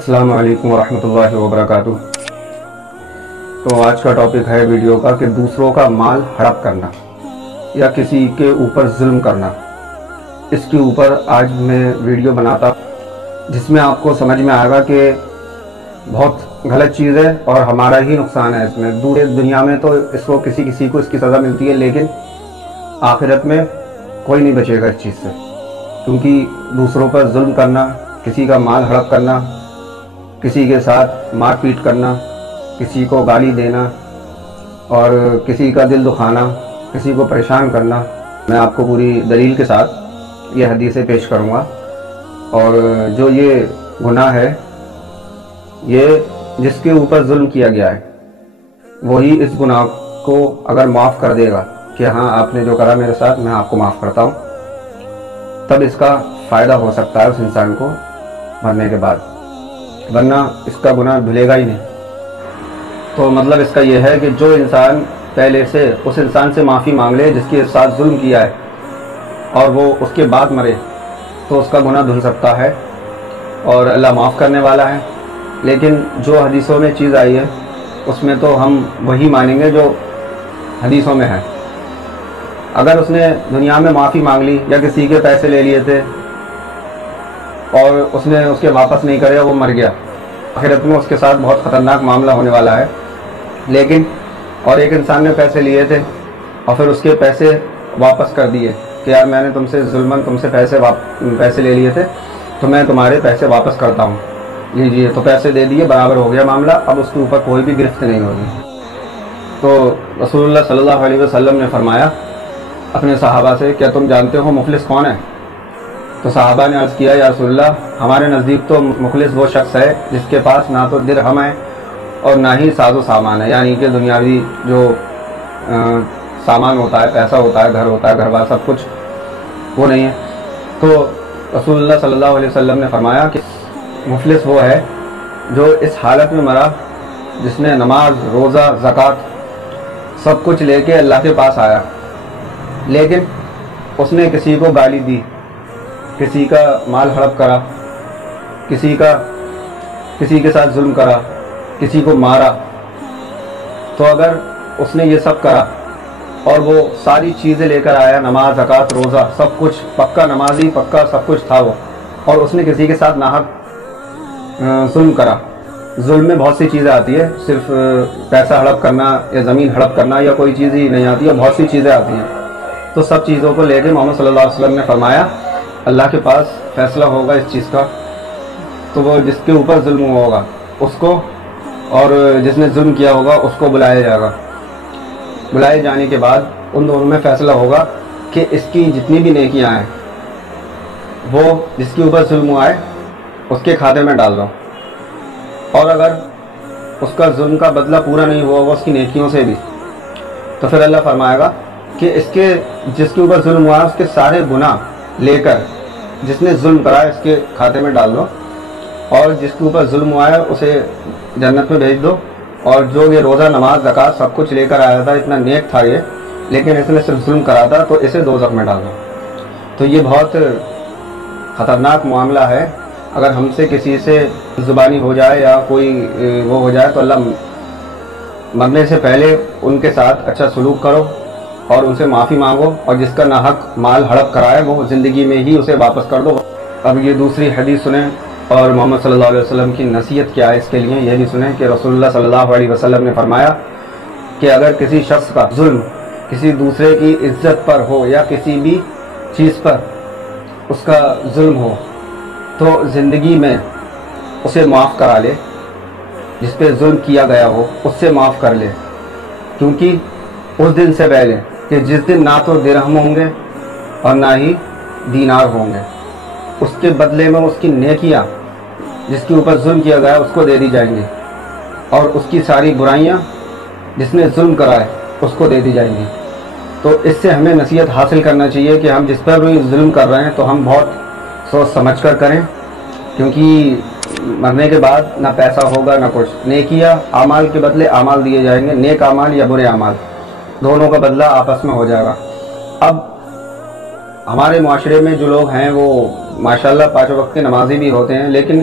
السلام علیکم ورحمۃ اللہ وبرکاتہ۔ تو آج کا ٹاپک ہے ویڈیو کا کہ دوسروں کا مال ہڑپ کرنا یا کسی کے اوپر ظلم کرنا۔ اس کے اوپر آج میں ویڈیو بناتا جس میں آپ کو سمجھ میں آئے گا کہ بہت غلط چیز ہے اور ہمارا ہی نقصان ہے اس میں۔ دوسرے دنیا میں تو اس کو کسی کو اس کی سزا ملتی ہے، لیکن آخرت میں کوئی نہیں بچے گا اس چیز سے، کیونکہ دوسروں پر ظلم کرنا، کسی کا مال ہڑپ کرنا، کسی کے ساتھ مار پیٹ کرنا، کسی کو گالی دینا اور کسی کا دل دکھانا، کسی کو پریشان کرنا، میں آپ کو پوری دلیل کے ساتھ یہ حدیثیں پیش کروں گا۔ اور جو یہ گناہ ہے، یہ جس کے اوپر ظلم کیا گیا ہے وہی اس گناہ کو اگر معاف کر دے گا کہ ہاں آپ نے جو کرا میرے ساتھ میں آپ کو معاف کرتا ہوں، تب اس کا فائدہ ہو سکتا ہے اس انسان کو مرنے کے بعد، ورنہ اس کا گناہ دھلے گا ہی نہیں۔ تو مطلب اس کا یہ ہے کہ جو انسان پہلے سے اس انسان سے معافی مانگ لے جس کے ساتھ ظلم کیا ہے اور وہ اس کے بعد مرے تو اس کا گناہ دھل سکتا ہے اور اللہ معاف کرنے والا ہے۔ لیکن جو حدیثوں میں چیز آئی ہے اس میں تو ہم وہی مانیں گے جو حدیثوں میں ہے۔ اگر اس نے دنیا میں معافی مانگ لی یا کسی کے پیسے لے لیے تھے اور اس نے اس کے واپس نہیں کرے، وہ مر گیا، آخرت میں اس کے ساتھ بہت خطرناک معاملہ ہونے والا ہے۔ لیکن اور ایک انسان نے پیسے لیے تھے اور پھر اس کے پیسے واپس کر دیے کہ یار میں نے تم سے ظلماً تم سے پیسے لے لیے تھے تو میں تمہارے پیسے واپس کرتا ہوں، لیجیے، تو پیسے دے دیے، برابر ہو گیا معاملہ، اب اس کے اوپر کوئی بھی گرفت نہیں ہوگی۔ تو رسول اللہ صلی اللہ علیہ وسلم نے فرمایا اپنے صحابہ سے، کیا تم جانتے ہو مفلس کون ہے؟ تو صحابہ نے عرض کیا، یا رسول اللہ، ہمارے نزدیک تو مخلص وہ شخص ہے جس کے پاس نہ تو درہم ہے اور نہ ہی ساز و سامان ہے، یعنی کہ دنیاوی جو سامان ہوتا ہے، پیسہ ہوتا ہے، گھر ہوتا ہے، گھر بار سب کچھ، وہ نہیں ہے۔ تو رسول اللہ صلی اللہ علیہ وسلم نے فرمایا کہ مفلس وہ ہے جو اس حالت میں مرا جس نے نماز، روزہ، زکوٰۃ سب کچھ لے کے اللہ کے پاس آیا، لیکن اس نے کسی کو گالی دی، کسی کا مال ہڑپ کرا، کسی کے ساتھ ظلم کرا، کسی کو مارا۔ تو اگر اس نے یہ سب کرا اور وہ ساری چیزیں لے کر آیا، نماز، زکوٰۃ، روزہ، سب کچھ، پکا نمازی، پکا سب کچھ تھا وہ، اور اس نے کسی کے ساتھ ناحق ظلم کرا۔ ظلم میں بہت سی چیزیں آتی ہے، صرف پیسہ ہڑپ کرنا یا زمین ہڑپ کرنا یا کوئی چیز ہی نہیں آتی ہے، بہت سی چیزیں آتی ہیں۔ تو سب چیزوں کو لے کے محمد صلی اللہ علیہ وسلم نے فرمایا اللہ کے پاس فیصلہ ہوگا اس چیز کا، تو وہ جس کے اوپر ظلم ہوا ہوگا اس کو اور جس نے ظلم کیا ہوگا اس کو بلایا جائے گا۔ بلائے جانے کے بعد ان دونوں میں فیصلہ ہوگا کہ اس کی جتنی بھی نیکیاں ہیں وہ جس کے اوپر ظلم ہوا ہے اس کے کھاتے میں ڈال دو، اور اگر اس کا ظلم کا بدلہ پورا نہیں ہوا ہوگا اس کی نیکیوں سے بھی، تو پھر اللہ فرمائے گا کہ جس کے اوپر ظلم ہوا ہے اس کے سارے گناہ لے کر جس نے ظلم کرا ہے اس کے کھاتے میں ڈال دو، اور جس کے اوپر ظلم ہوا ہے اسے جنت میں بھیج دو، اور جو یہ روزہ، نماز، زکوٰۃ سب کچھ لے کر آیا تھا، اتنا نیک تھا یہ، لیکن اس نے صرف ظلم کرا تھا، تو اسے دوزخ میں ڈال دو۔ تو یہ بہت خطرناک معاملہ ہے۔ اگر ہم سے کسی سے زبانی ہو جائے یا کوئی وہ ہو جائے تو اللہ مرنے سے پہلے ان کے ساتھ اچھا سلوک کرو اور ان سے معافی مانگو، اور جس کا ناحق مال ہڑپ کرا ہے وہ زندگی میں ہی اسے واپس کر دو۔ اب یہ دوسری حدیث سنیں اور محمد صلی اللہ علیہ وسلم کی نصیحت کیا ہے اس کے لیے یہ بھی سنیں کہ رسول اللہ صلی اللہ علیہ وسلم نے فرمایا کہ اگر کسی شخص کا ظلم کسی دوسرے کی عزت پر ہو یا کسی بھی چیز پر اس کا ظلم ہو تو زندگی میں اسے معاف کرا لے، جس پہ ظلم کیا گیا ہو اس سے معاف کر لے، کیونکہ اس دن سے پہلے کہ جس دن نہ تو درہم ہوں گے اور نہ ہی دینار ہوں گے، اس کے بدلے میں اس کی نیکیاں جس کے اوپر ظلم کیا گیا اس کو دے دی جائیں گی، اور اس کی ساری برائیاں جس نے ظلم کرا ہے اس کو دے دی جائیں گی۔ تو اس سے ہمیں نصیحت حاصل کرنا چاہیے کہ ہم جس پر بھی ظلم کر رہے ہیں تو ہم بہت سوچ سمجھ کر کریں، کیونکہ مرنے کے بعد نہ پیسہ ہوگا نہ کچھ، نیکیاں اعمال کے بدلے اعمال دیے جائیں گے، نیک اعمال یا برے اعمال دونوں کا بدلہ آپس میں ہو جائے گا۔ اب ہمارے معاشرے میں جو لوگ ہیں وہ ماشاءاللہ 5 وقت کے نمازی بھی ہوتے ہیں، لیکن